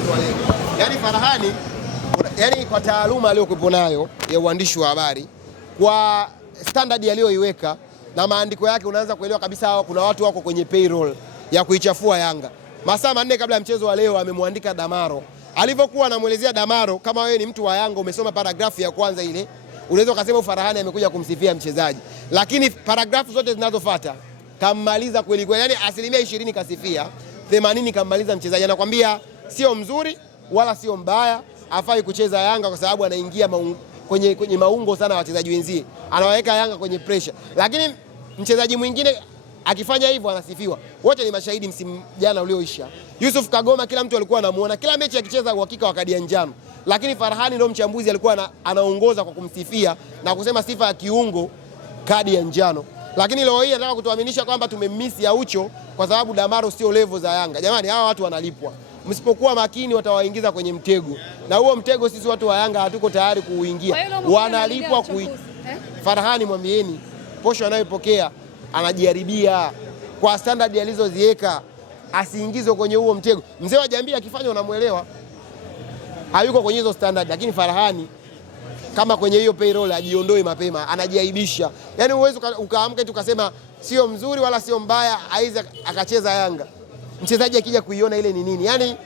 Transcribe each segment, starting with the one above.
mchezo wa leo. Yaani Farahani, yaani kwa taaluma aliyokuwa nayo ya uandishi wa habari, kwa standard aliyoiweka na maandiko yake, unaanza kuelewa kabisa kuna watu wako kwenye payroll ya kuichafua Yanga. Masaa 4 kabla ya mchezo wa leo amemwandika Damaro. Alivyokuwa anamuelezea Damaro, kama wewe ni mtu wa Yanga umesoma paragrafu ya kwanza ile, unaweza kusema Farahani amekuja kumsifia mchezaji. Lakini paragrafu zote zinazofuata kammaliza kweli kweli. Yaani 20% kasifia, 80 kammaliza mchezaji. Anakuambia sio mzuri wala sio mbaya, afai kucheza Yanga kwa sababu anaingia kwenye maungo sana wachezaji wenzie. Anawaweka Yanga kwenye pressure. Lakini mchezaji mwingine akifanya hivyo anasifiwa. Wote ni mashahidi msimu jana ulioisha. Yusuf Kagoma kila mtu alikuwa anamuona. Kila mechi akicheza uhakika wa kadi ya njano. Lakini Farahani ndio mchambuzi alikuwa anaongoza kwa kumsifia na kusema sifa ya kiungo kadi ya njano. Lakini leo hii anataka kutuaminisha kwamba tumemmisi Aucho kwa sababu Damaro sio level za Yanga. Jamani, hawa watu wanalipwa. Msipokuwa makini watawaingiza kwenye mtego. Na huo mtego sisi watu wa Yanga hatuko tayari kuuingia. Wanalipwa Farahani mwambieni, posho anayopokea anajiharibia kwa standard alizoziweka, asiingizwe kwenye huo mtego. Mzee wa Jambia akifanya unamuelewa, hayuko kwenye hizo standard. Lakini Farahani kama kwenye hiyo payroll ajiondoe mapema, anajiaibisha. Yaani uwezo ukaamka tu ukasema sio mzuri wala sio mbaya, aiza akacheza Yanga. Mchezaji akija kuiona ile ni nini? Yaani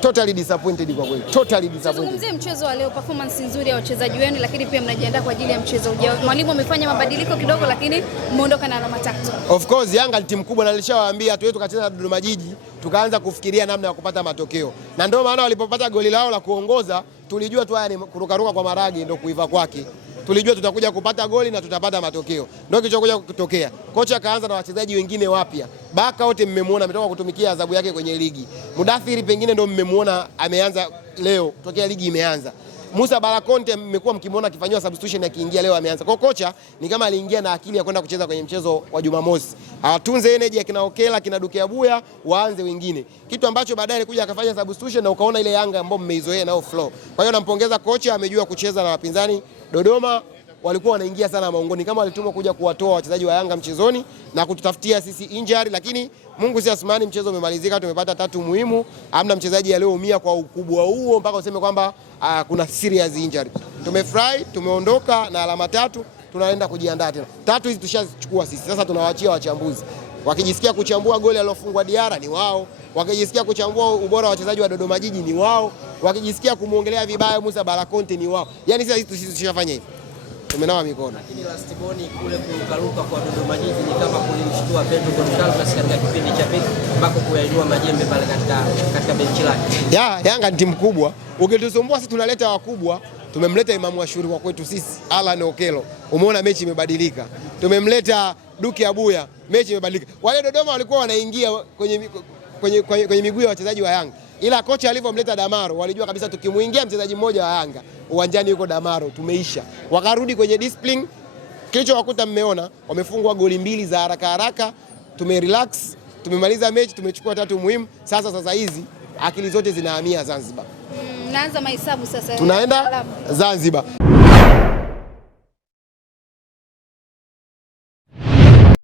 totally disappointed kwa kweli. Totally disappointed. Tuzungumzie mchezo wa leo, performance nzuri ya wachezaji wenu, lakini pia mnajiandaa kwa ajili ya mchezo ujao. Mwalimu amefanya mabadiliko kidogo, lakini mmeondoka na alama 3. Of course Yanga ni timu kubwa na nilishawaambia tuwe tukacheza na Dodoma Jiji, tukaanza kufikiria namna ya kupata matokeo. Na ndio maana walipopata goli lao la kuongoza, tulijua tu haya ni kurukaruka kwa maragi ndio kuiva kwake. Tulijua tutakuja kupata goli na tutapata matokeo. Ndio kilichokuja kutokea. Kocha kaanza na wachezaji wengine wapya. Baka wote mmemwona ametoka kutumikia adhabu yake kwenye ligi. Mudathiri pengine ndio mmemwona ameanza leo tokea ligi imeanza. Musa Balakonte mmekuwa mkimwona akifanywa substitution akiingia, leo ameanza. Kwa kocha ni kama aliingia na akili ya kwenda kucheza kwenye mchezo wa Jumamosi. Atunze energy akina Okela, kina Duke Abuya, waanze wengine. Kitu ambacho baadaye alikuja akafanya substitution na ukaona ile Yanga ambayo mmeizoea nao flow. Kwa hiyo nampongeza kocha, amejua kucheza na wapinzani. Dodoma walikuwa wanaingia sana maungoni, kama walitumwa kuja kuwatoa wachezaji wa Yanga mchezoni na kututafutia sisi injury, lakini Mungu si asmani, mchezo umemalizika, tumepata 3 muhimu. Hamna mchezaji aliyeumia kwa ukubwa huo mpaka useme kwamba kuna serious injury. Tumefurahi, tumeondoka na alama 3, tunaenda kujiandaa tena. 3 hizi tushachukua sisi. Sasa tunawaachia wachambuzi. Wakijisikia kuchambua goli alilofungwa Diara ni wao. Wakijisikia kuchambua ubora wa wachezaji wa Dodoma Jiji ni wao. Wakijisikia kumuongelea vibaya Musa Balakonte ni wao. Yaani sasa hizi tushafanya hivi. Tumenawa mikono. Lakini last boni kule kurukaruka kwa Dodoma Jiji ni kama kulimshtua Pedro Gonçalves katika kipindi cha pili ambako kuyainua majembe pale katika benchi lake. Yanga ni timu kubwa. Ukitusumbua sisi tunaleta wakubwa. Tumemleta Imamu Ashuri kwa kwetu sisi, Alan Okelo. Umeona mechi imebadilika. Tumemleta Duke Abuya, mechi imebadilika. Wale Dodoma walikuwa wanaingia kwenye miguu ya wachezaji wa Yanga. Ila kocha alivyomleta Damaro walijua kabisa tukimuingia mchezaji mmoja wa Yanga uwanjani yuko Damaro tumeisha. Wakarudi kwenye discipline. Kilichowakuta mmeona, wamefungwa goli 2 za haraka haraka, tumerelax, tumemaliza mechi, tumechukua 3 muhimu. Sasa hizi akili zote zinahamia Zanzibar. Naanza mahesabu sasa. Tunaenda Zanzibar.